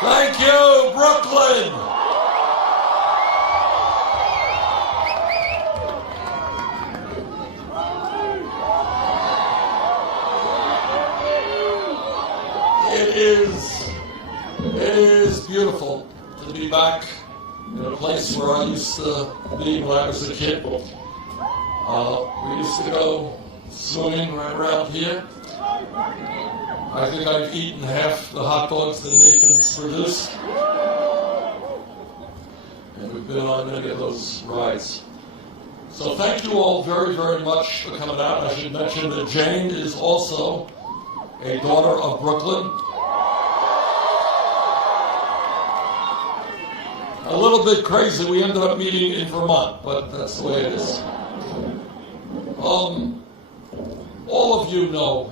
Thank you, Brooklyn. It is beautiful to be back in a place where I used to be when I was a kid. We used to go swimming right around here. I think I've eaten half the hot dogs that Nathan's produced. And we've been on many of those rides. So thank you all very, very much for coming out. I should mention that Jane is also a daughter of Brooklyn. A little bit crazy. We ended up meeting in Vermont, but that's the way it is. All of you know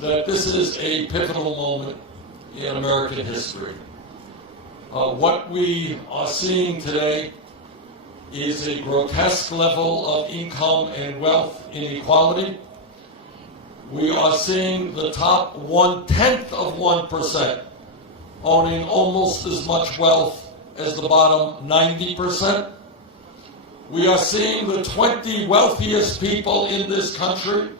that this is a pivotal moment in American history. What we are seeing today is a grotesque level of income and wealth inequality. We are seeing the top 1/10 of 1% owning almost as much wealth as the bottom 90%. We are seeing the 20 wealthiest people in this country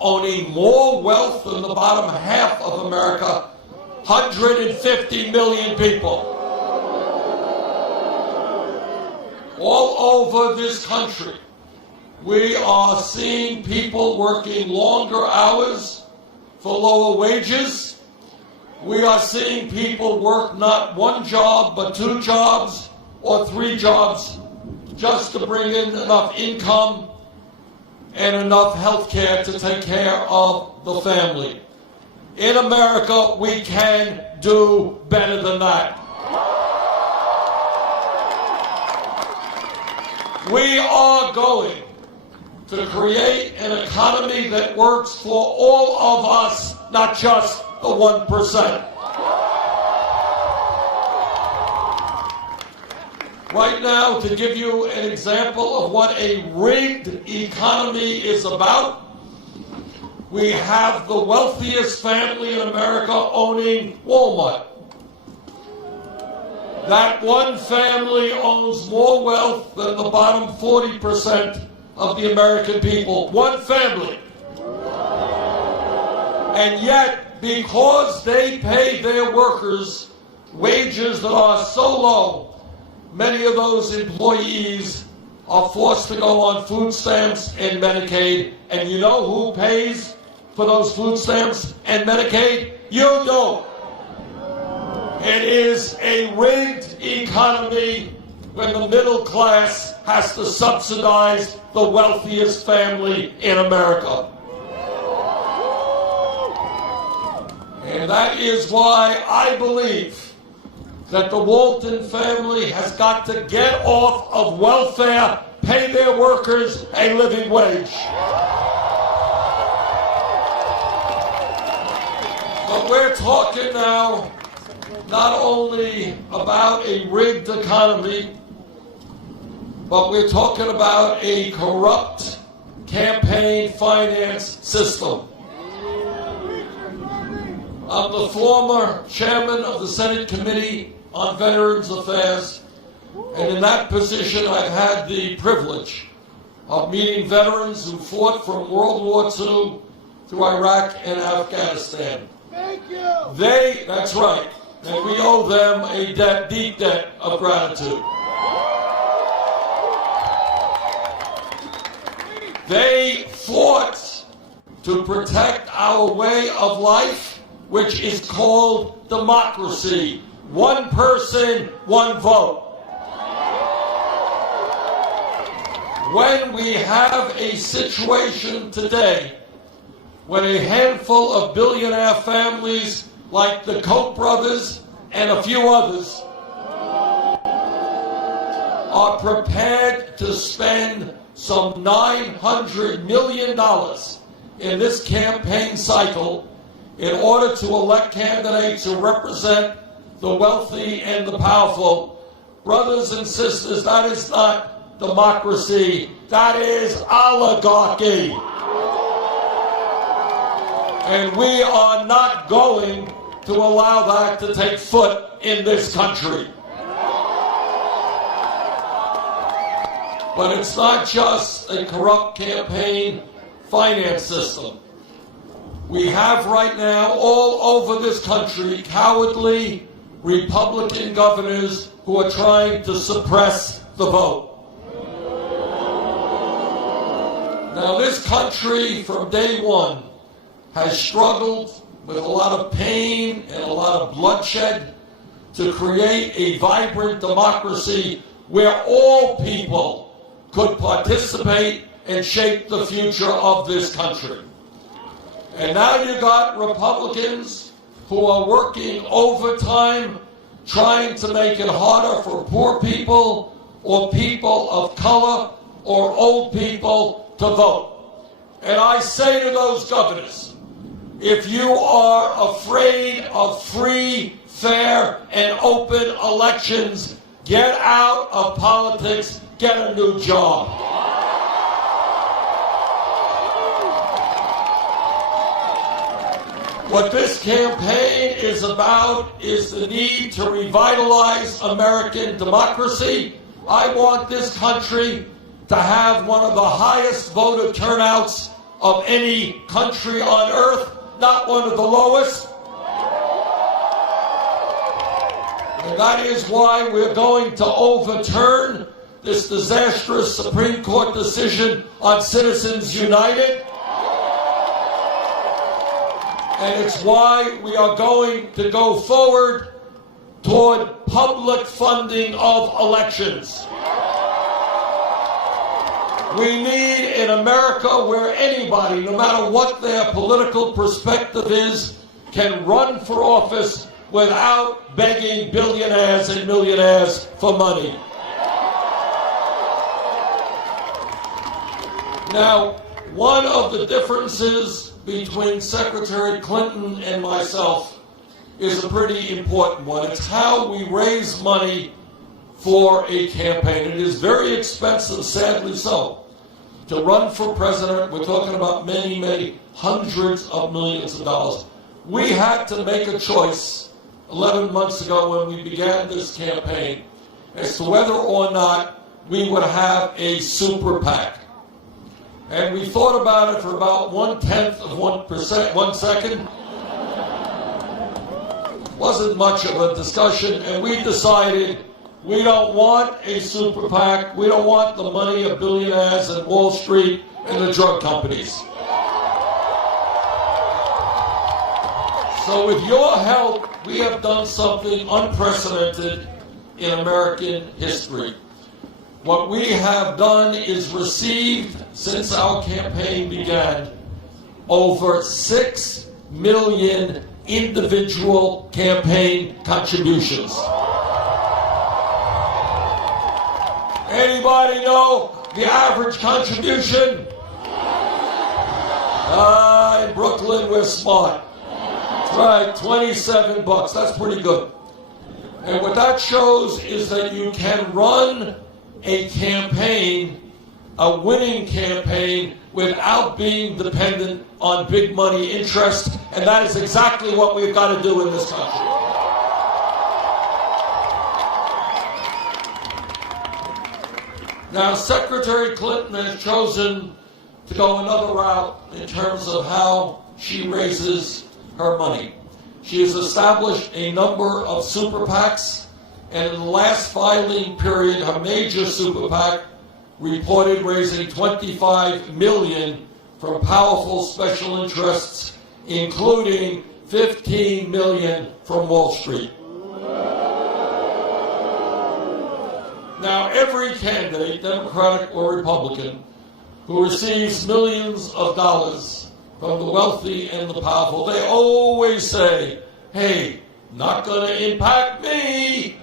owning more wealth than the bottom half of America, 150 million people. All over this country, we are seeing people working longer hours for lower wages. We are seeing people work not one job, but 2 jobs or 3 jobs just to bring in enough income and enough health care to take care of the family. In America, we can do better than that. We are going to create an economy that works for all of us, not just the 1%. Right now, to give you an example of what a rigged economy is about, we have the wealthiest family in America owning Walmart. That one family owns more wealth than the bottom 40% of the American people. One family. And yet, because they pay their workers wages that are so low, many of those employees are forced to go on food stamps and Medicaid. And you know who pays for those food stamps and Medicaid? You do. It is a rigged economy when the middle class has to subsidize the wealthiest family in America. And that is why I believe that the Walton family has got to get off of welfare, pay their workers a living wage. But we're talking now not only about a rigged economy, but we're talking about a corrupt campaign finance system. I'm the former chairman of the Senate Committee on Veterans Affairs, and in that position I've had the privilege of meeting veterans who fought from World War II through Iraq and Afghanistan. Thank you. That's right, and we owe them a deep debt of gratitude. They fought to protect our way of life, which is called democracy. One person, one vote. When we have a situation today when a handful of billionaire families like the Koch brothers and a few others are prepared to spend some $900 million in this campaign cycle in order to elect candidates who represent the wealthy and the powerful. Brothers and sisters, that is not democracy, that is oligarchy. And we are not going to allow that to take foot in this country. But it's not just a corrupt campaign finance system. We have right now all over this country cowardly Republican governors who are trying to suppress the vote. Now, this country from day one has struggled with a lot of pain and a lot of bloodshed to create a vibrant democracy where all people could participate and shape the future of this country. And now you got Republicans who are working overtime, trying to make it harder for poor people or people of color or old people to vote. And I say to those governors, if you are afraid of free, fair, and open elections, get out of politics, get a new job. What this campaign is about is the need to revitalize American democracy. I want this country to have one of the highest voter turnouts of any country on earth, not one of the lowest. And that is why we're going to overturn this disastrous Supreme Court decision on Citizens United. And it's why we are going to go forward toward public funding of elections. We need an America where anybody, no matter what their political perspective is, can run for office without begging billionaires and millionaires for money. Now, one of the differences between Secretary Clinton and myself is a pretty important one. It's how we raise money for a campaign. It is very expensive, sadly so, to run for president. We're talking about many, many hundreds of millions of dollars. We had to make a choice 11 months ago when we began this campaign as to whether or not we would have a super PAC. And we thought about it for about 1/10 of 1 second. Wasn't much of a discussion, and we decided we don't want a super PAC. We don't want the money of billionaires and Wall Street and the drug companies. So with your help, we have done something unprecedented in American history. What we have done is received, since our campaign began, over 6 million individual campaign contributions. Anybody know the average contribution? In Brooklyn, we're smart. That's right, $27. That's pretty good. And what that shows is that you can run a campaign, a winning campaign, without being dependent on big money interest, and that is exactly what we've got to do in this country. Now, Secretary Clinton has chosen to go another route in terms of how she raises her money. She has established a number of super PACs, and in the last filing period, her major super PAC reported raising $25 million from powerful special interests, including $15 million from Wall Street. Now, every candidate, Democratic or Republican, who receives millions of dollars from the wealthy and the powerful, they always say, hey, not going to impact me.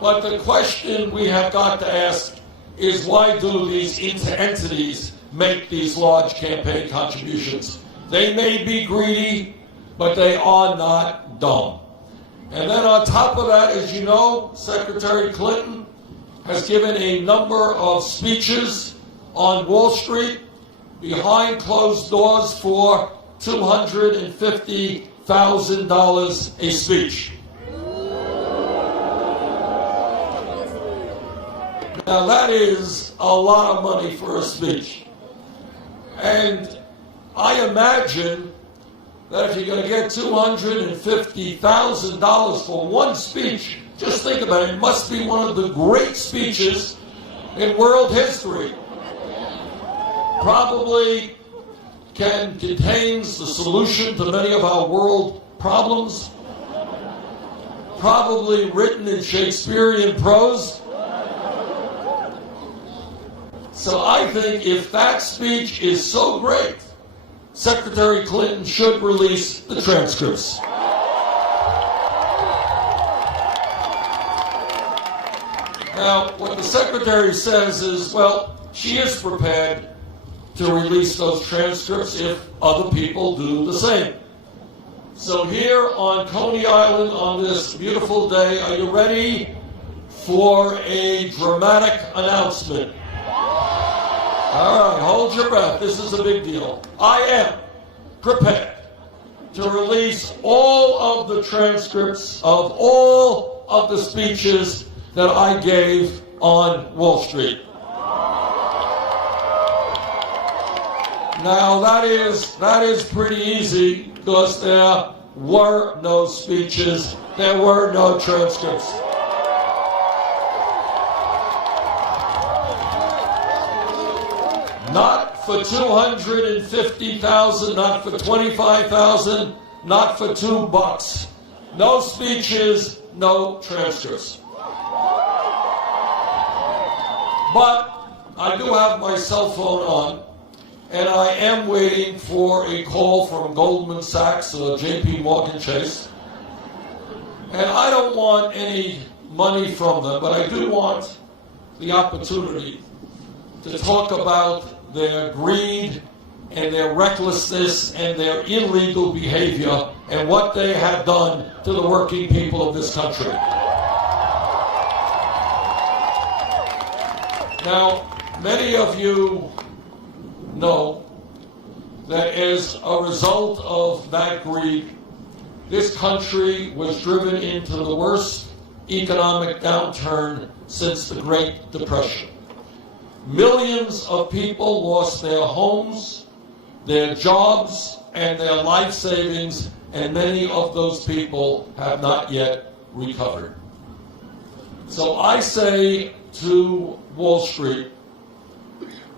But the question we have got to ask is, why do these entities make these large campaign contributions? They may be greedy, but they are not dumb. And then on top of that, as you know, Secretary Clinton has given a number of speeches on Wall Street behind closed doors for 250 $25,000 a speech. Now that is a lot of money for a speech. And I imagine that if you're going to get $250,000 for one speech, just think about it, it must be one of the great speeches in world history. Probably contains the solution to many of our world problems. Probably written in Shakespearean prose. So I think if that speech is so great, Secretary Clinton should release the transcripts. Now, what the Secretary says is, well, she is prepared to release those transcripts if other people do the same. So here on Coney Island on this beautiful day, are you ready for a dramatic announcement? All right, hold your breath. This is a big deal. I am prepared to release all of the transcripts of all of the speeches that I gave on Wall Street. Now that is pretty easy because there were no speeches, there were no transcripts. Not for $250,000, not for $25,000, not for $2. No speeches, no transcripts. But I do have my cell phone on, and I am waiting for a call from Goldman Sachs or JP Morgan Chase. And I don't want any money from them, but I do want the opportunity to talk about their greed and their recklessness and their illegal behavior and what they have done to the working people of this country. Now, many of you know that as a result of that greed, this country was driven into the worst economic downturn since the Great Depression. Millions of people lost their homes, their jobs, and their life savings, and many of those people have not yet recovered. So I say to Wall Street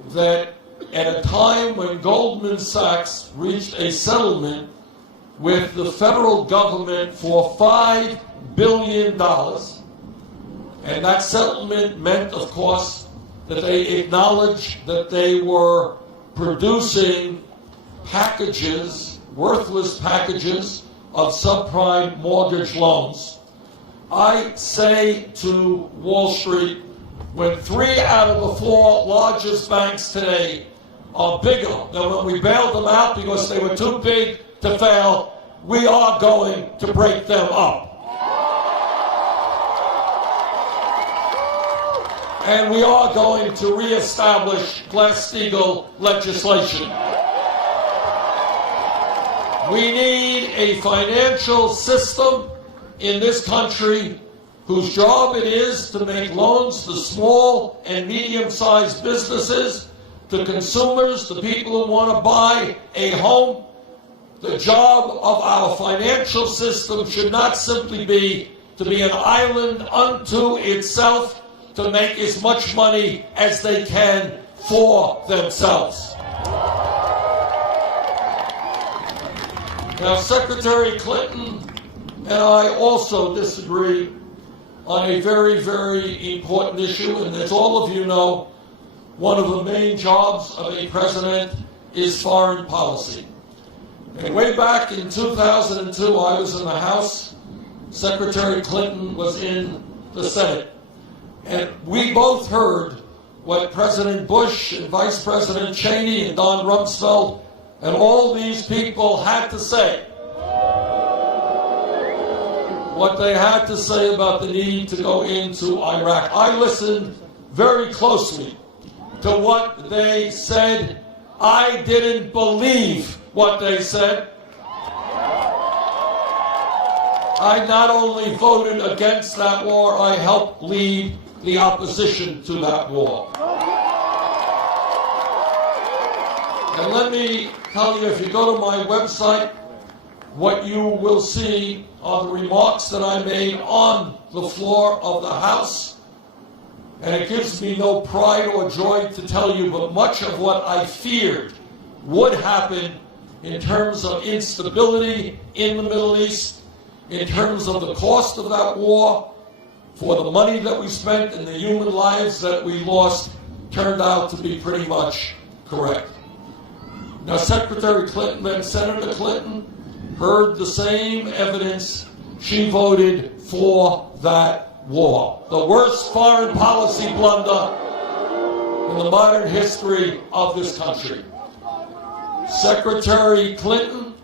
that at a time when Goldman Sachs reached a settlement with the federal government for $5 billion, and that settlement meant, of course, that they acknowledged that they were producing packages, worthless packages of subprime mortgage loans. I say to Wall Street, when 3 out of the 4 largest banks today are bigger than when we bailed them out because they were too big to fail, we are going to break them up. And we are going to reestablish Glass-Steagall legislation. We need a financial system in this country whose job it is to make loans to small and medium-sized businesses, to consumers, to people who want to buy a home. The job of our financial system should not simply be to be an island unto itself, to make as much money as they can for themselves. Now, Secretary Clinton and I also disagree on a very, very important issue, and as all of you know, one of the main jobs of a president is foreign policy. And way back in 2002, I was in the House, Secretary Clinton was in the Senate. And we both heard what President Bush and Vice President Cheney and Don Rumsfeld and all these people had to say. What they had to say about the need to go into Iraq. I listened very closely to what they said. I didn't believe what they said. I not only voted against that war, I helped lead the opposition to that war. And let me tell you, if you go to my website, what you will see are the remarks that I made on the floor of the House. And it gives me no pride or joy to tell you, but much of what I feared would happen in terms of instability in the Middle East, in terms of the cost of that war, for the money that we spent and the human lives that we lost, turned out to be pretty much correct. Now, Secretary Clinton and Senator Clinton heard the same evidence. She voted for that war. The worst foreign policy blunder in the modern history of this country. Secretary Clinton,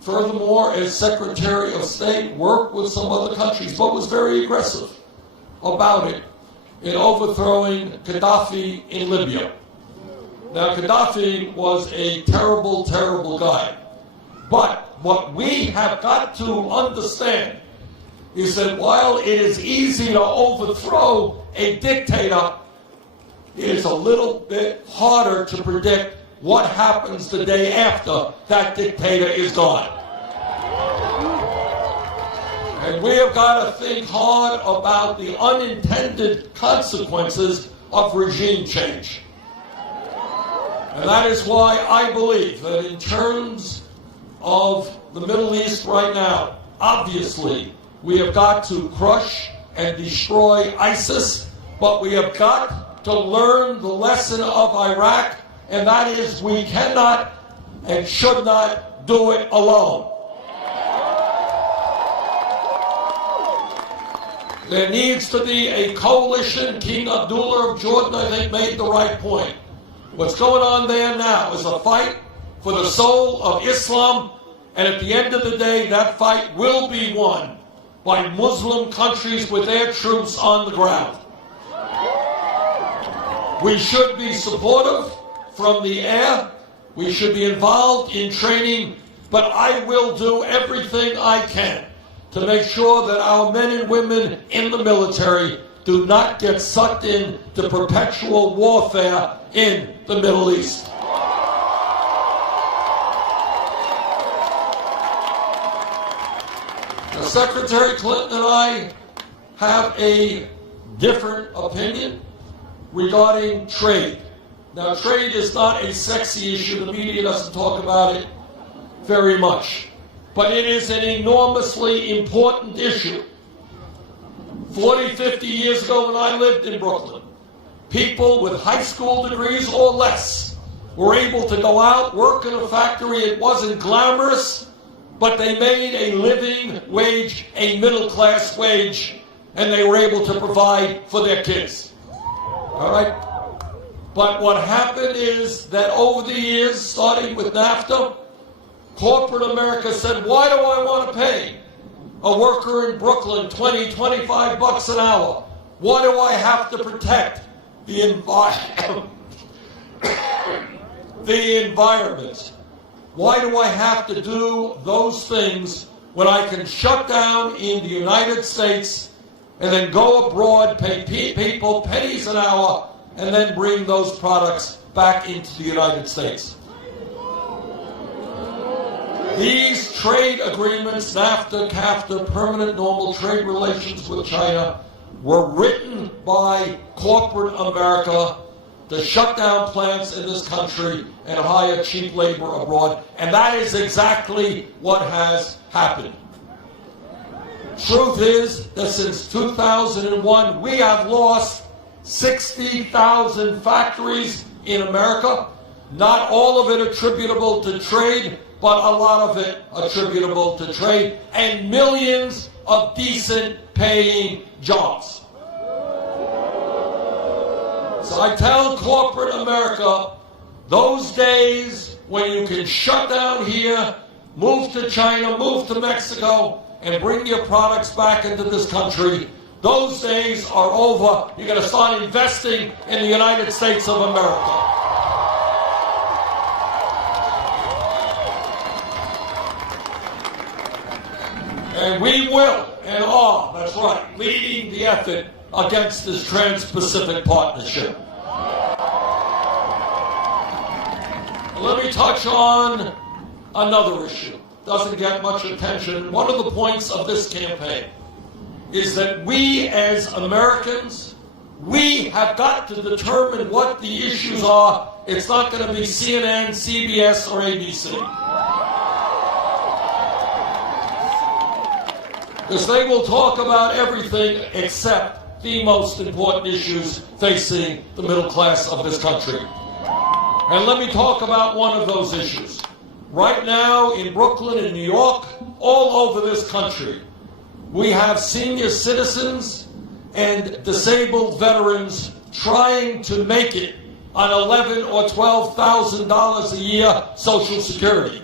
furthermore, as Secretary of State, worked with some other countries, but was very aggressive about it in overthrowing Gaddafi in Libya. Now, Gaddafi was a terrible, terrible guy. But what we have got to understand is that while it is easy to overthrow a dictator, it is a little bit harder to predict what happens the day after that dictator is gone. And we have got to think hard about the unintended consequences of regime change. And that is why I believe that in terms of the Middle East right now, obviously, we have got to crush and destroy ISIS, but we have got to learn the lesson of Iraq, and that is we cannot and should not do it alone. There needs to be a coalition. King Abdullah of Jordan, I think, made the right point. What's going on there now is a fight for the soul of Islam, and at the end of the day, that fight will be won by Muslim countries with their troops on the ground. We should be supportive from the air. We should be involved in training, but I will do everything I can to make sure that our men and women in the military do not get sucked into perpetual warfare in the Middle East. Now, Secretary Clinton and I have a different opinion regarding trade. Now, trade is not a sexy issue. The media doesn't talk about it very much. But it is an enormously important issue. 40, 50 years ago when I lived in Brooklyn, people with high school degrees or less were able to go out, work in a factory. It wasn't glamorous, but they made a living wage, a middle-class wage, and they were able to provide for their kids. All right? But what happened is that over the years, starting with NAFTA, corporate America said, why do I want to pay a worker in Brooklyn $20, $25 an hour? Why do I have to protect the environment? Why do I have to do those things when I can shut down in the United States and then go abroad, pay people pennies an hour, and then bring those products back into the United States? These trade agreements, NAFTA, CAFTA, permanent normal trade relations with China, were written by corporate America to shut down plants in this country and hire cheap labor abroad. And that is exactly what has happened. Truth is that since 2001, we have lost 60,000 factories in America. Not all of it attributable to trade, but a lot of it attributable to trade, and millions of decent paying jobs. So I tell corporate America, those days when you can shut down here, move to China, move to Mexico, and bring your products back into this country, those days are over. You're going to start investing in the United States of America. And we will and are, that's right, leading the effort against this Trans-Pacific Partnership. Let me touch on another issue. Doesn't get much attention. One of the points of this campaign is that we as Americans, we have got to determine what the issues are. It's not going to be CNN, CBS, or ABC. Because they will talk about everything except the most important issues facing the middle class of this country. And let me talk about one of those issues. Right now in Brooklyn, in New York, all over this country, we have senior citizens and disabled veterans trying to make it on $11,000 or $12,000 a year Social Security.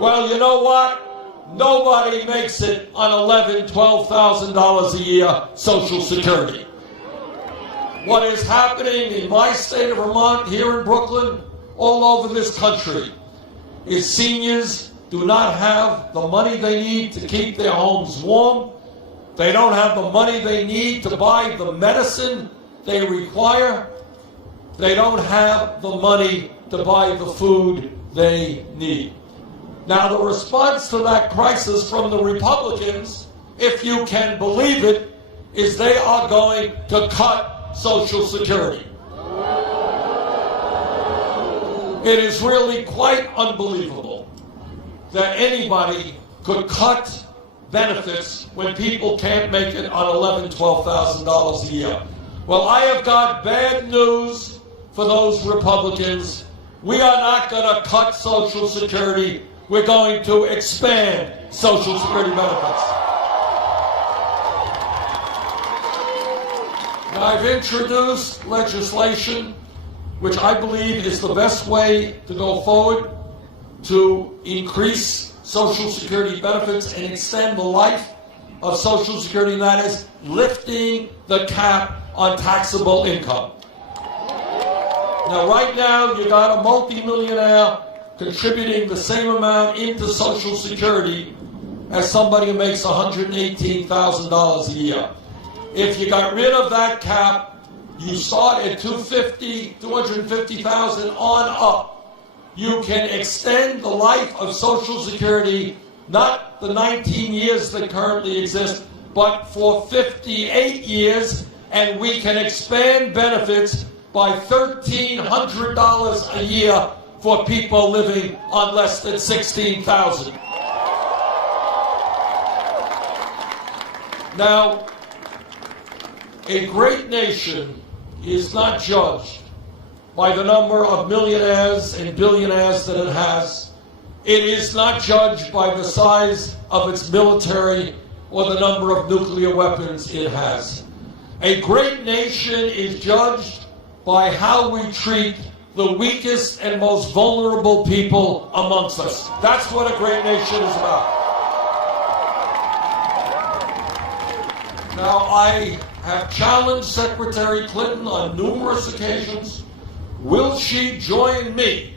Well, you know what? Nobody makes it on $11,000, $12,000 a year Social Security. What is happening in my state of Vermont, here in Brooklyn, all over this country, is seniors do not have the money they need to keep their homes warm. They don't have the money they need to buy the medicine they require. They don't have the money to buy the food they need. Now, the response to that crisis from the Republicans, if you can believe it, is they are going to cut Social Security. It is really quite unbelievable that anybody could cut benefits when people can't make it on $11,000, $12,000 a year. Well, I have got bad news for those Republicans. We are not going to cut Social Security. We're going to expand Social Security benefits. Now, I've introduced legislation which I believe is the best way to go forward to increase Social Security benefits and extend the life of Social Security, and that is lifting the cap on taxable income. Now, right now, you got a multimillionaire contributing the same amount into Social Security as somebody who makes $118,000 a year. If you got rid of that cap, you start at $250,000 on up. You can extend the life of Social Security, not the 19 years that currently exist, but for 58 years, and we can expand benefits by $1,300 a year for people living on less than $16,000. Now, a great nation is not judged by the number of millionaires and billionaires that it has. It is not judged by the size of its military or the number of nuclear weapons it has. A great nation is judged by how we treat the weakest and most vulnerable people amongst us. That's what a great nation is about. Now, I have challenged Secretary Clinton on numerous occasions. Will she join me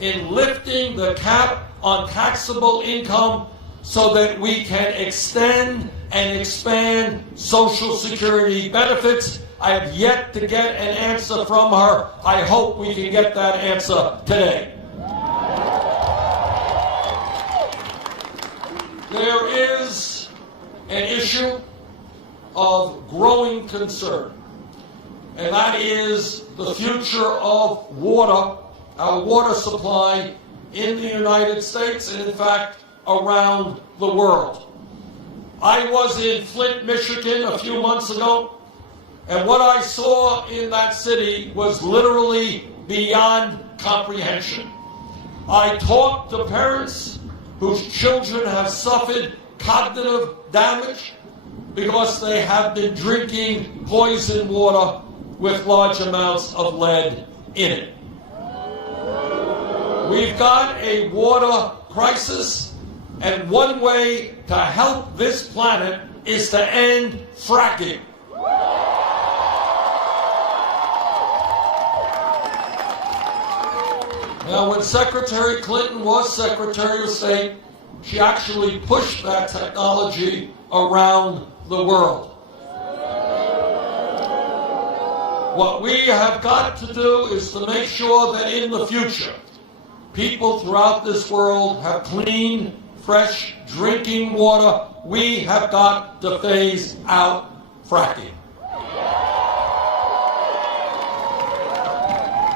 in lifting the cap on taxable income so that we can extend and expand Social Security benefits? I have yet to get an answer from her. I hope we can get that answer today. There is an issue of growing concern, and that is the future of water, our water supply in the United States and, in fact, around the world. I was in Flint, Michigan a few months ago, and what I saw in that city was literally beyond comprehension. I talked to parents whose children have suffered cognitive damage because they have been drinking poison water with large amounts of lead in it. We've got a water crisis, and one way to help this planet is to end fracking. Now, when Secretary Clinton was Secretary of State, she actually pushed that technology around the world. What we have got to do is to make sure that in the future, people throughout this world have clean, fresh drinking water. We have got to phase out fracking.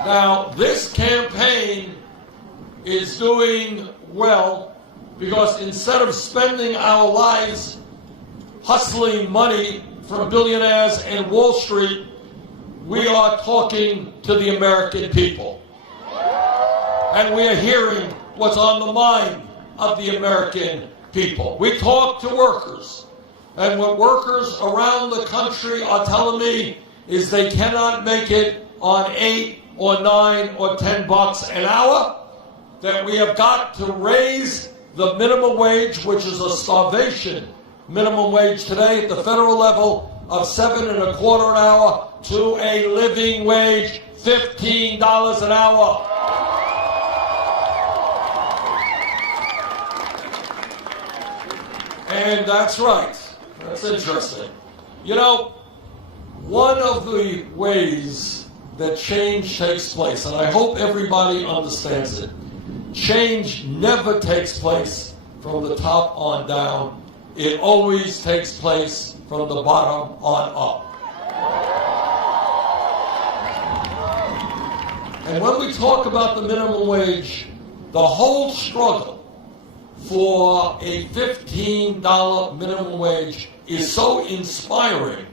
Now, this campaign is doing well because instead of spending our lives hustling money from billionaires and Wall Street, we are talking to the American people. And we are hearing what's on the mind of the American people. We talk to workers. And what workers around the country are telling me is they cannot make it on 8 or 9 or 10 bucks an hour, that we have got to raise the minimum wage, which is a starvation minimum wage today at the federal level of $7.25 an hour, to a living wage, $15 an hour. And that's right. That's interesting. You know, one of the ways that change takes place, and I hope everybody understands it, change never takes place from the top on down. It always takes place from the bottom on up. And when we talk about the minimum wage, the whole struggle for a $15 minimum wage is so inspiring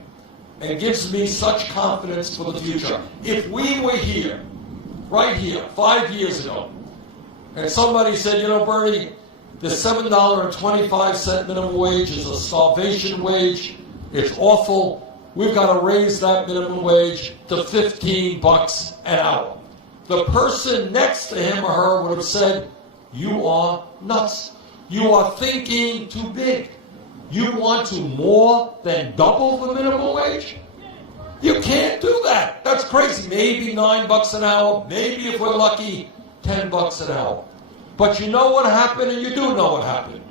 and gives me such confidence for the future. If we were here, right here, 5 years ago, and somebody said, you know, Bernie, the $7.25 minimum wage is a starvation wage, it's awful, we've got to raise that minimum wage to 15 bucks an hour. The person next to him or her would have said, you are nuts. You are thinking too big. You want to more than double the minimum wage? You can't do that. That's crazy. Maybe 9 bucks an hour, maybe if we're lucky, 10 bucks an hour. But you know what happened, and you do know what happened.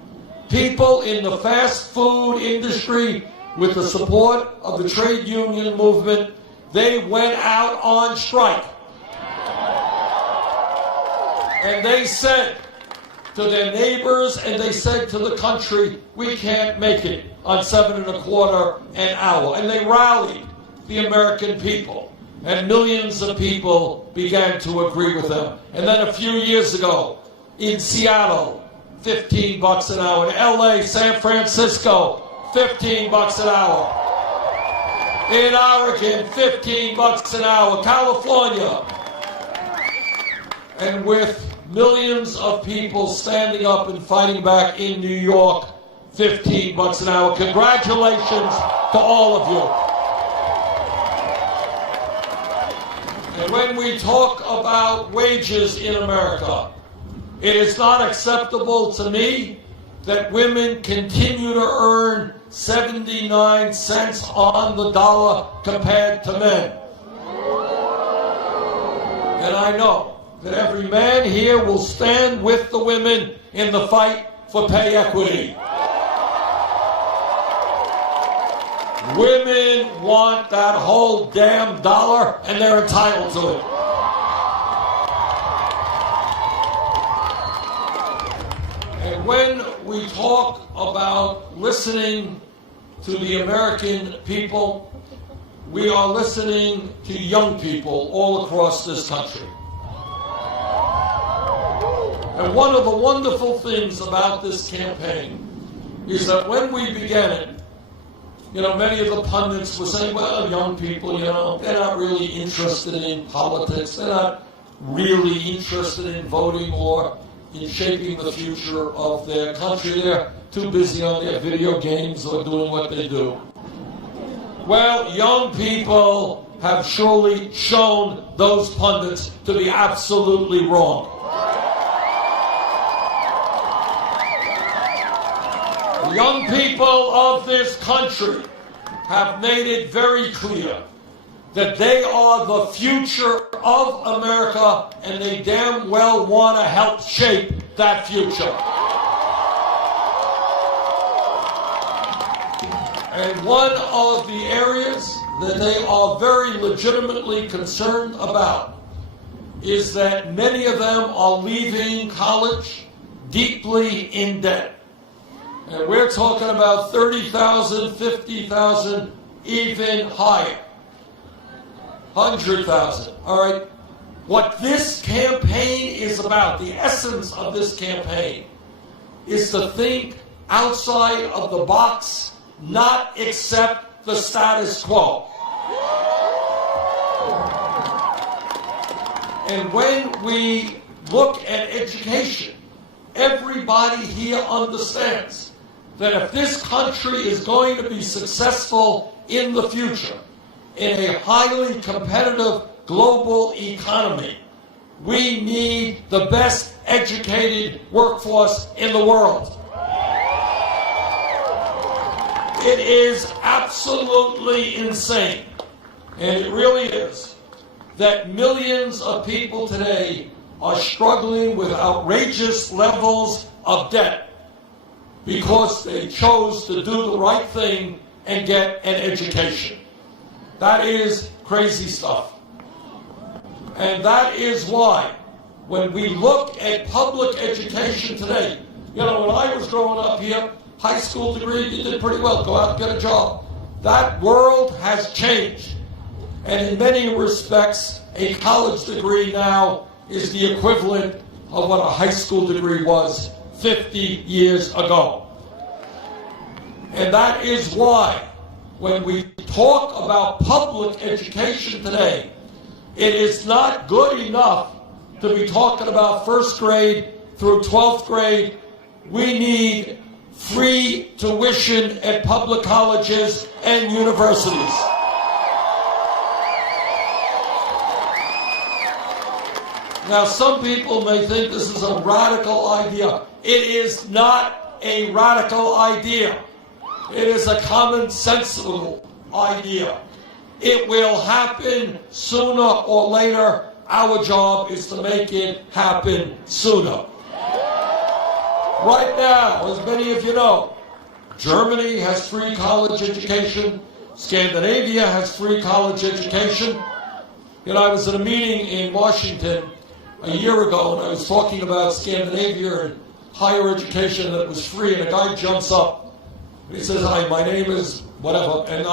People in the fast food industry, with the support of the trade union movement, they went out on strike. And they said to their neighbors, and they said to the country, we can't make it on $7.25 an hour. And they rallied the American people. And millions of people began to agree with them. And then a few years ago, in Seattle, 15 bucks an hour. In LA, San Francisco, 15 bucks an hour. In Oregon, 15 bucks an hour. California. And with millions of people standing up and fighting back in New York, 15 bucks an hour. Congratulations to all of you. And when we talk about wages in America, it is not acceptable to me that women continue to earn 79 cents on the dollar compared to men. And I know that every man here will stand with the women in the fight for pay equity. Women want that whole damn dollar, and they're entitled to it. And when we talk about listening to the American people, we are listening to young people all across this country. And one of the wonderful things about this campaign is that when we began it, you know, many of the pundits were saying, well, young people, you know, they're not really interested in politics. They're not really interested in voting or in shaping the future of their country. They're too busy on their video games or doing what they do. Well, young people have surely shown those pundits to be absolutely wrong. Young people of this country have made it very clear that they are the future of America, and they damn well want to help shape that future. And one of the areas that they are very legitimately concerned about is that many of them are leaving college deeply in debt. And we're talking about 30,000, 50,000, even higher. 100,000, all right? What this campaign is about, the essence of this campaign, is to think outside of the box, not accept the status quo. And when we look at education, everybody here understands that if this country is going to be successful in the future, in a highly competitive global economy, we need the best educated workforce in the world. It is absolutely insane, and it really is, that millions of people today are struggling with outrageous levels of debt because they chose to do the right thing and get an education. That is crazy stuff. And that is why, when we look at public education today, you know, when I was growing up here, high school degree, you did pretty well, go out and get a job. That world has changed. And in many respects, a college degree now is the equivalent of what a high school degree was 50 years ago. And that is why, when we talk about public education today, it is not good enough to be talking about first grade through 12th grade. We need free tuition at public colleges and universities. Now, some people may think this is a radical idea. It is not a radical idea. It is a commonsensical idea. It will happen sooner or later. Our job is to make it happen sooner. Right now, as many of you know, Germany has free college education. Scandinavia has free college education. You know, I was at a meeting in Washington a year ago, and I was talking about Scandinavia and higher education that was free, and a guy jumps up. He says, "Hi, my name is whatever," and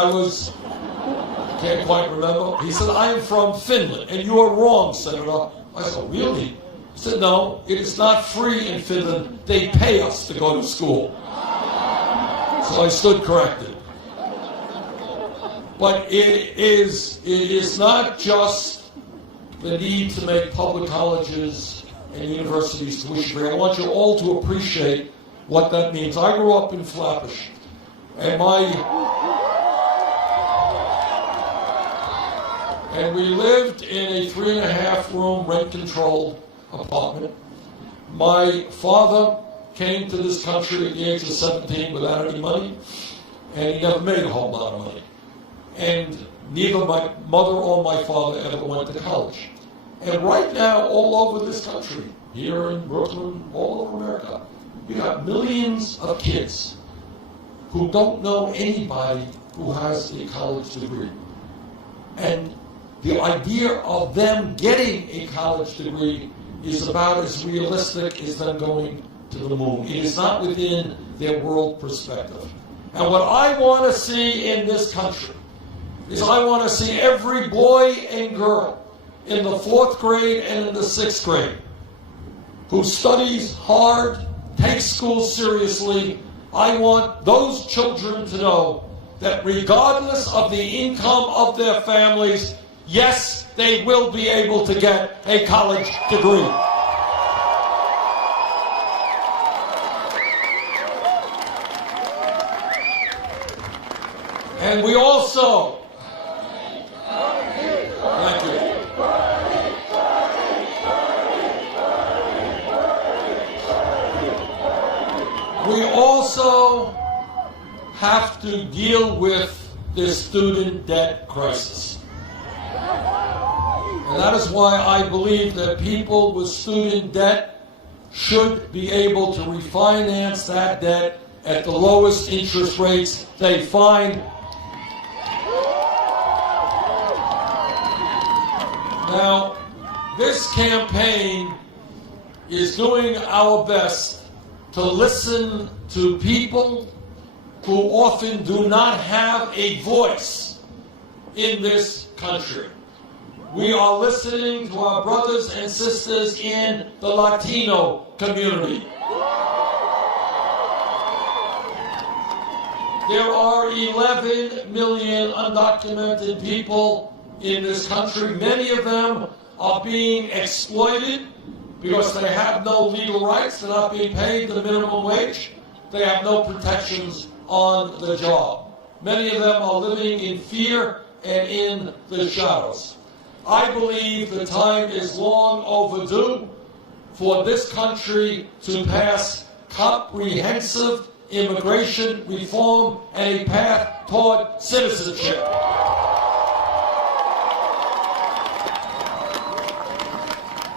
can't quite remember. He said, "I am from Finland," and you are wrong, Senator. I said, "Really?" He said, "No, it is not free in Finland. They pay us to go to school." So I stood corrected. But it is not just the need to make public colleges and universities tuition free. I want you all to appreciate what that means. I grew up in Flatbush, and we lived in a 3.5-room rent-controlled apartment. My father came to this country at the age of 17 without any money, and he never made a whole lot of money. And neither my mother or my father ever went to college. And right now, all over this country, here in Brooklyn, all over America, you got millions of kids who don't know anybody who has a college degree. And the idea of them getting a college degree is about as realistic as them going to the moon. It is not within their world perspective. And what I want to see in this country is I want to see every boy and girl in the 4th grade and in the 6th grade who studies hard, takes school seriously. I want those children to know that regardless of the income of their families, yes, they will be able to get a college degree. And we also, thank you. We also have to deal with this student debt crisis. And that is why I believe that people with student debt should be able to refinance that debt at the lowest interest rates they find. Now, this campaign is doing our best to listen to people who often do not have a voice in this country. We are listening to our brothers and sisters in the Latino community. There are 11 million undocumented people in this country. Many of them are being exploited because they have no legal rights. They're not being paid the minimum wage. They have no protections on the job. Many of them are living in fear and in the shadows. I believe the time is long overdue for this country to pass comprehensive immigration reform and a path toward citizenship.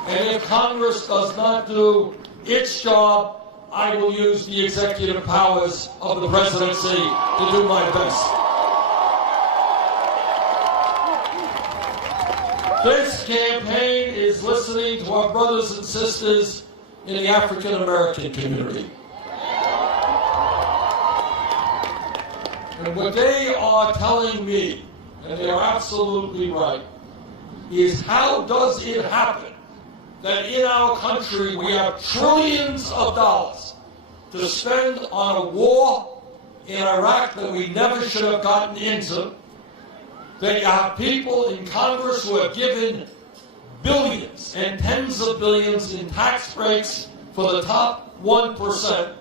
And if Congress does not do its job, I will use the executive powers of the presidency to do my best. This campaign is listening to our brothers and sisters in the African American community. And what they are telling me, and they are absolutely right, is how does it happen that in our country we have trillions of dollars to spend on a war in Iraq that we never should have gotten into, that you have people in Congress who have given billions and tens of billions in tax breaks for the top 1%.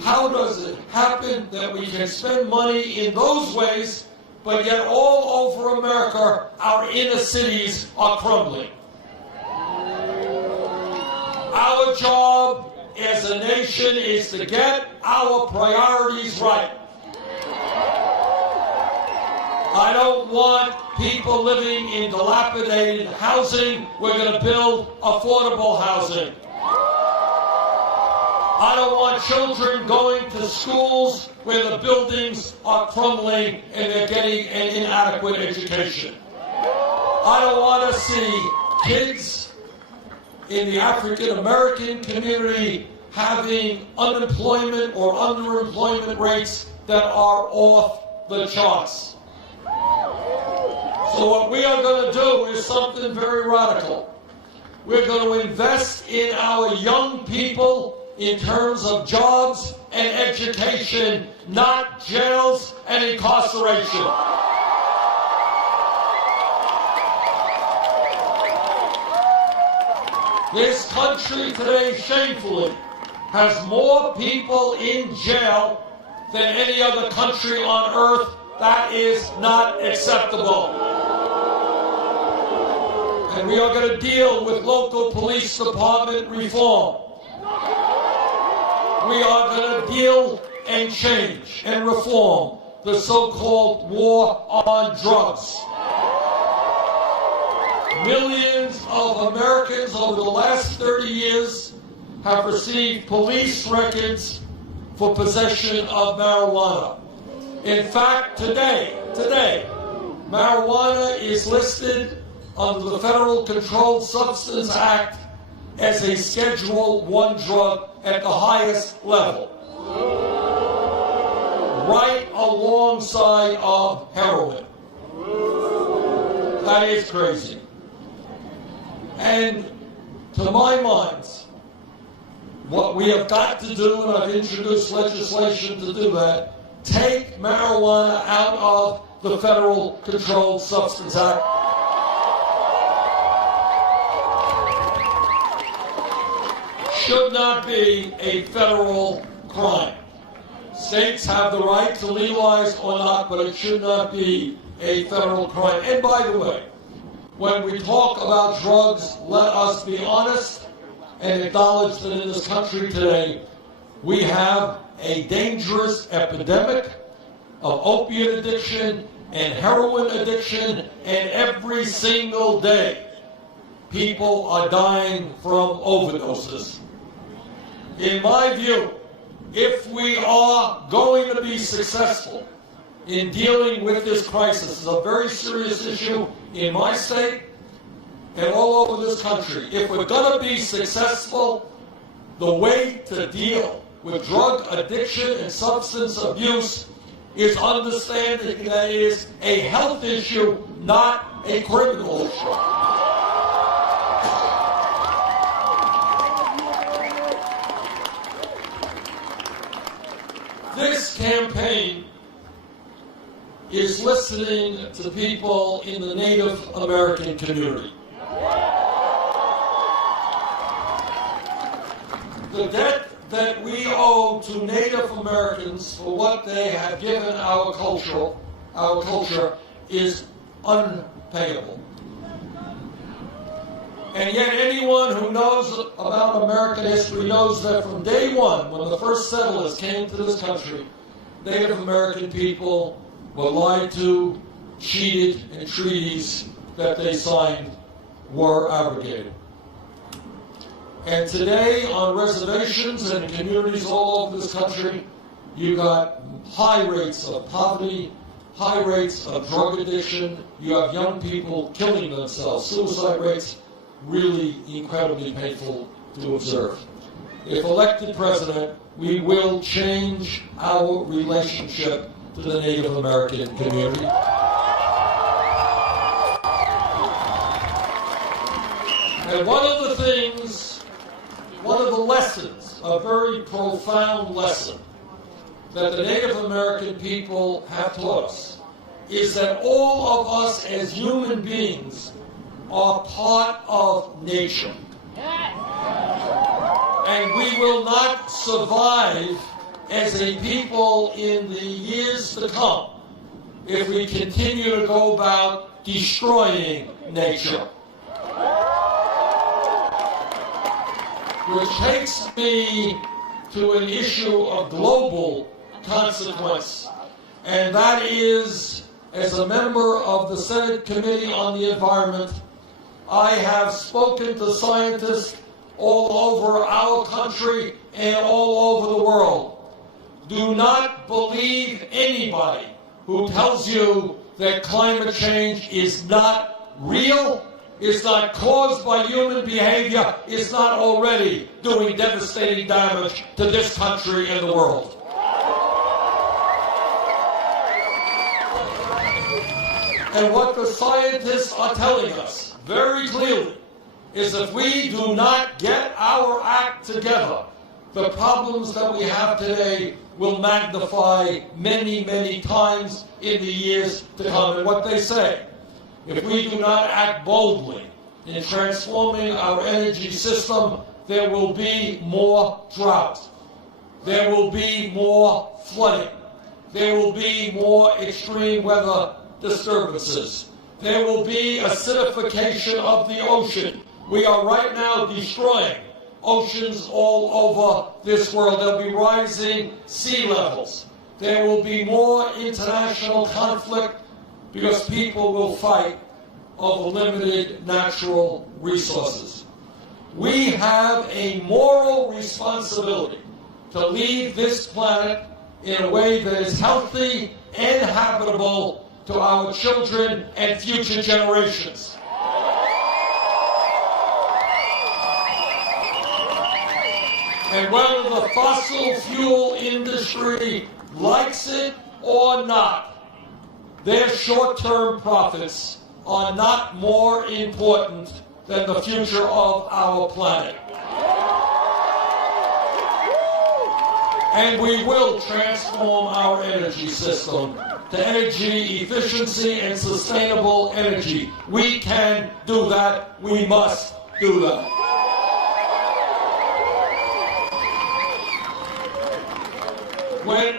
How does it happen that we can spend money in those ways, but yet all over America, our inner cities are crumbling? Our job as a nation is to get our priorities right. I don't want people living in dilapidated housing. We're going to build affordable housing. I don't want children going to schools where the buildings are crumbling and they're getting an inadequate education. I don't want to see kids in the African American community having unemployment or underemployment rates that are off the charts. So what we are going to do is something very radical. We're going to invest in our young people in terms of jobs and education, not jails and incarceration. This country today, shamefully, has more people in jail than any other country on earth. That is not acceptable. And we are going to deal with local police department reform. We are going to deal and change and reform the so-called war on drugs. Millions of Americans over the last 30 years have received police records for possession of marijuana. In fact, today, marijuana is listed under the Federal Controlled Substance Act as a Schedule I drug at the highest level, right alongside of heroin. That is crazy. And to my mind, what we have got to do, and I've introduced legislation to do that, take marijuana out of the Federal Controlled Substance Act. Should not be a federal crime. States have the right to legalize or not, but it should not be a federal crime. And by the way, when we talk about drugs, let us be honest and acknowledge that in this country today, we have a dangerous epidemic of opiate addiction and heroin addiction, and every single day, people are dying from overdoses. In my view, if we are going to be successful in dealing with this crisis, it's a very serious issue in my state and all over this country. If we're going to be successful, the way to deal with drug addiction and substance abuse is understanding that it is a health issue, not a criminal issue. This campaign is listening to people in the Native American community. The debt that we owe to Native Americans for what they have given our culture is unpayable. And yet anyone who knows about American history knows that from day one, when the first settlers came to this country, Native American people were lied to, cheated, and treaties that they signed were abrogated. And today, on reservations and in communities all over this country, you got high rates of poverty, high rates of drug addiction, you have young people killing themselves, suicide rates, really incredibly painful to observe. If elected president, we will change our relationship to the Native American community. And one of the lessons, a very profound lesson that the Native American people have taught us, is that all of us as human beings are part of nature. And we will not survive as a people in the years to come if we continue to go about destroying nature. Which takes me to an issue of global consequence, and that is, as a member of the Senate Committee on the Environment, I have spoken to scientists all over our country and all over the world. Do not believe anybody who tells you that climate change is not real, is not caused by human behavior, is not already doing devastating damage to this country and the world. And what the scientists are telling us very clearly is if we do not get our act together, the problems that we have today will magnify many, many times in the years to come. And what they say, if we do not act boldly in transforming our energy system, there will be more drought. There will be more flooding. There will be more extreme weather disturbances. There will be acidification of the ocean. We are right now destroying oceans all over this world. There will be rising sea levels. There will be more international conflict because people will fight over limited natural resources. We have a moral responsibility to leave this planet in a way that is healthy and habitable to our children and future generations. And whether the fossil fuel industry likes it or not, their short-term profits are not more important than the future of our planet. And we will transform our energy system to energy efficiency and sustainable energy. We can do that. We must do that. When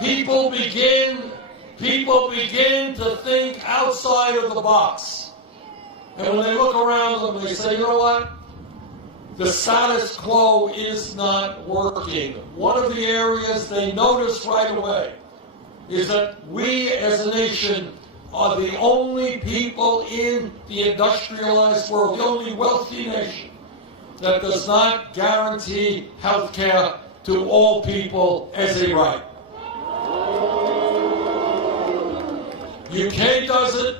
people begin to think outside of the box, and when they look around them, they say, you know what? The status quo is not working. One of the areas they notice right away is that we as a nation are the only people in the industrialized world, the only wealthy nation that does not guarantee health care to all people as a right. UK does it,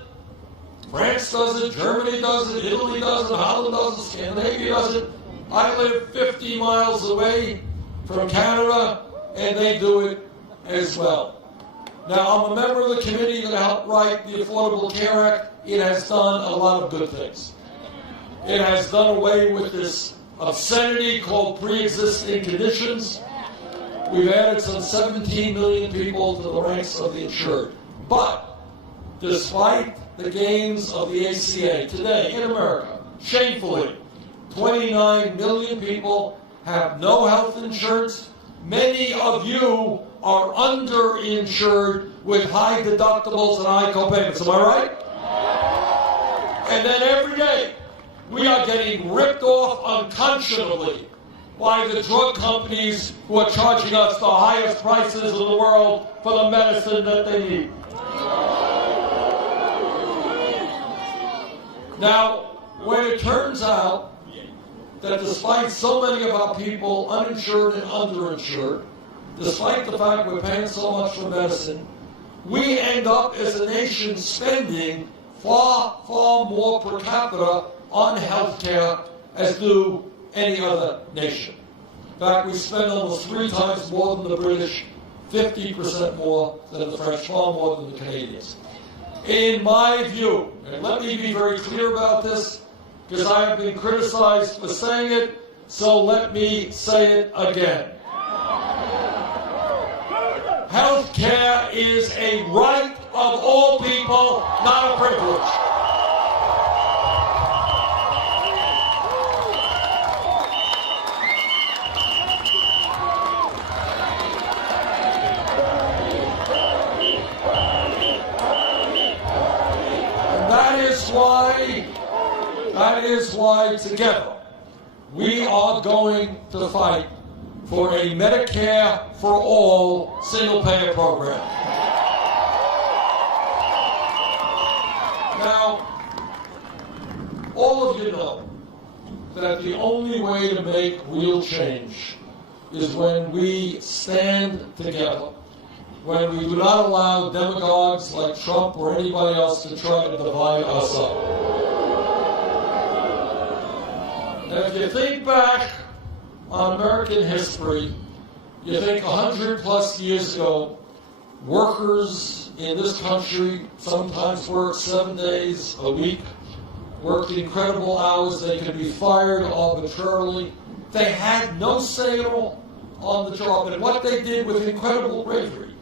France does it, Germany does it, Italy does it, Holland does it, Scandinavia does it. I live 50 miles away from Canada, and they do it as well. Now, I'm a member of the committee that helped write the Affordable Care Act. It has done a lot of good things. It has done away with this obscenity called pre-existing conditions. We've added some 17 million people to the ranks of the insured. But despite the gains of the ACA today in America, shamefully, 29 million people have no health insurance. Many of you are underinsured with high deductibles and high copayments. Am I right? And then every day, we are getting ripped off unconscionably by the drug companies who are charging us the highest prices in the world for the medicine that they need. Now, when it turns out that despite so many of our people uninsured and underinsured, despite the fact we're paying so much for medicine, we end up as a nation spending far, far more per capita on health care as do any other nation. In fact, we spend almost 3 times more than the British, 50% more than the French, far more than the Canadians. In my view, and let me be very clear about this, because I have been criticized for saying it, so let me say it again. Health care is a right of all people, not a privilege. And that is why together we are going to fight for a Medicare for all single-payer program. Now, all of you know that the only way to make real change is when we stand together, when we do not allow demagogues like Trump or anybody else to try to divide us up. And if you think back on American history, you think 100 plus years ago, workers in this country sometimes worked 7 days a week, worked incredible hours, they could be fired arbitrarily. They had no say at all on the job. And what they did with incredible bravery,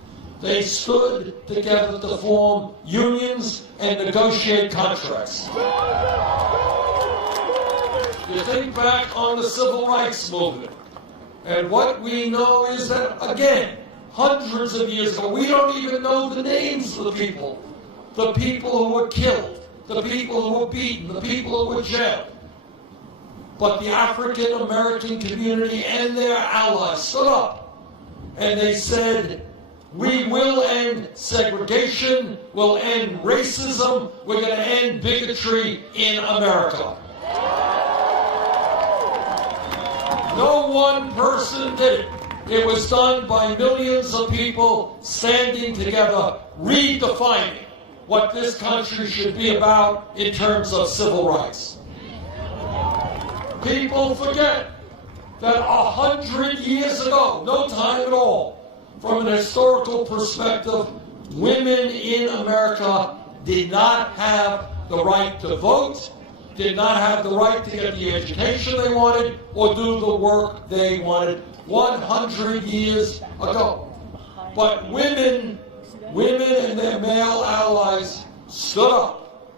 they stood together to form unions and negotiate contracts. You think back on the Civil Rights Movement, and what we know is that, again, hundreds of years ago, we don't even know the names of the people who were killed, the people who were beaten, the people who were jailed. But the African American community and their allies stood up, and they said, we will end segregation, we'll end racism, we're going to end bigotry in America. No one person did it. It was done by millions of people standing together, redefining what this country should be about in terms of civil rights. People forget that 100 years ago, no time at all, from an historical perspective, women in America did not have the right to vote, did not have the right to get the education they wanted or do the work they wanted 100 years ago. But women and their male allies stood up,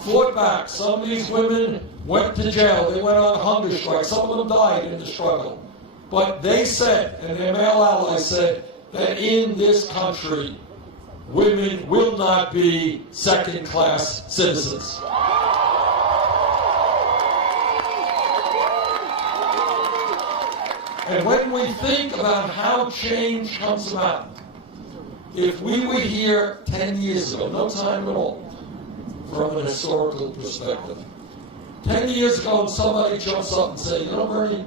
fought back. Some of these women went to jail. They went on hunger strike. Some of them died in the struggle. But they said, and their male allies said, that in this country, women will not be second-class citizens. And when we think about how change comes about, if we were here 10 years ago, no time at all, from an historical perspective, 10 years ago and somebody jumps up and says, you know, Bernie,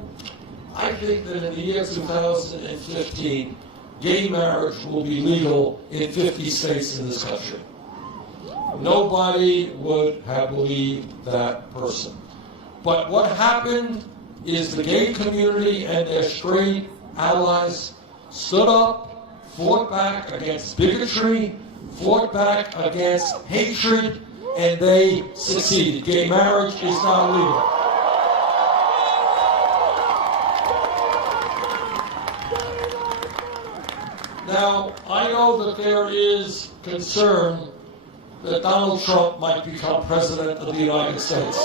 I think that in the year 2015, gay marriage will be legal in 50 states in this country. Nobody would have believed that person. But what happened is the gay community and their straight allies stood up, fought back against bigotry, fought back against hatred, and they succeeded. Gay marriage is now legal. Now, I know that there is concern that Donald Trump might become president of the United States.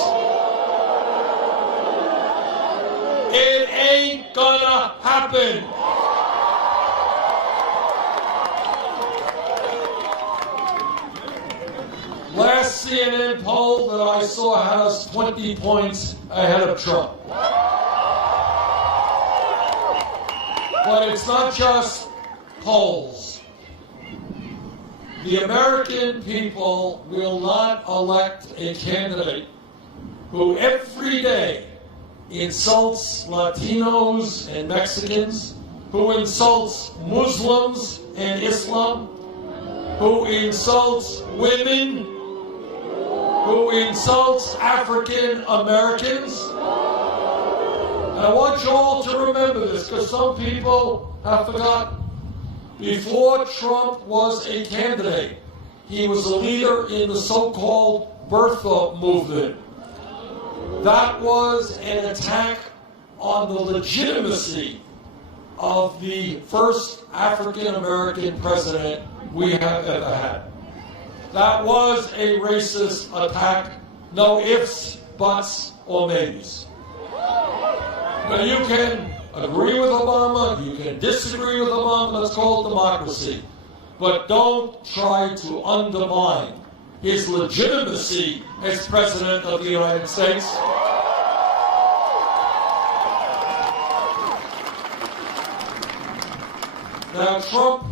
It ain't gonna happen. Last CNN poll that I saw had us 20 points ahead of Trump. But it's not just polls. The American people will not elect a candidate who every day insults Latinos and Mexicans, who insults Muslims and Islam, who insults women, who insults African Americans. And I want you all to remember this, because some people have forgotten. Before Trump was a candidate, he was a leader in the so-called birther movement. That was an attack on the legitimacy of the first African-American president we have ever had. That was a racist attack. No ifs, buts, or maybes. Now you can agree with Obama, you can disagree with Obama, that's called democracy. But don't try to undermine his legitimacy as President of the United States. Now, Trump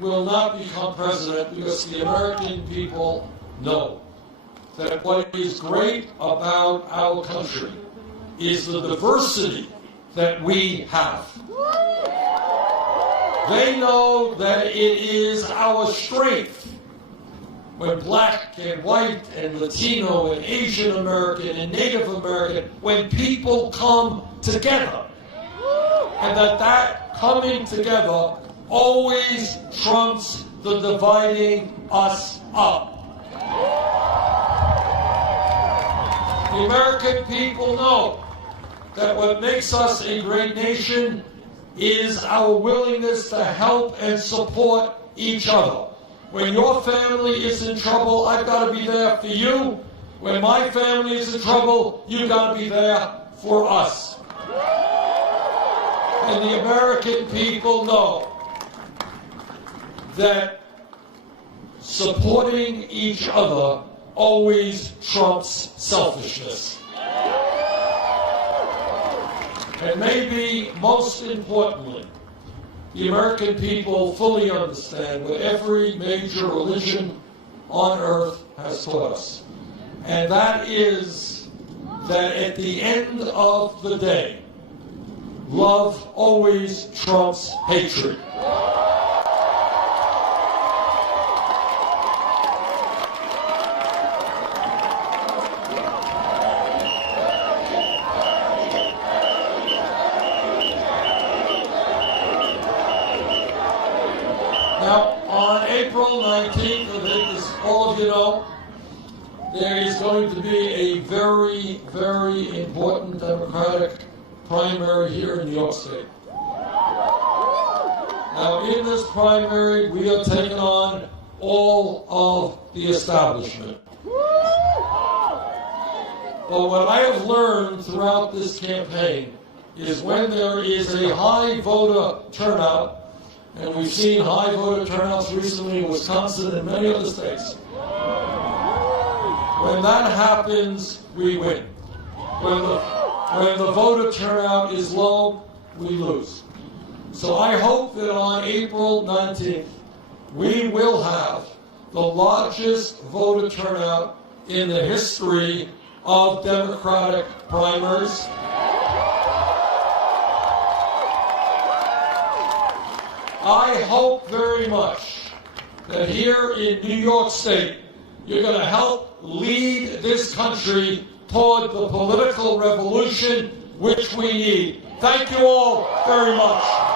will not become president because the American people know that what is great about our country is the diversity that we have. They know that it is our strength when black and white and Latino and Asian American and Native American, when people come together, and that coming together always trumps the dividing us up. The American people know that what makes us a great nation is our willingness to help and support each other. When your family is in trouble, I've got to be there for you. When my family is in trouble, you've got to be there for us. And the American people know that supporting each other always trumps selfishness. And maybe most importantly, the American people fully understand what every major religion on earth has taught us. And that is that at the end of the day, love always trumps hatred. Now, on April 19th, I think as all of you know, there is going to be a very, very important Democratic primary here in New York State. Now, in this primary, we are taking on all of the establishment. But what I have learned throughout this campaign is when there is a high voter turnout, and we've seen high voter turnouts recently in Wisconsin and many other states. When that happens, we win. When the voter turnout is low, we lose. So I hope that on April 19th, we will have the largest voter turnout in the history of Democratic primaries. I hope very much that here in New York State, you're going to help lead this country toward the political revolution which we need. Thank you all very much.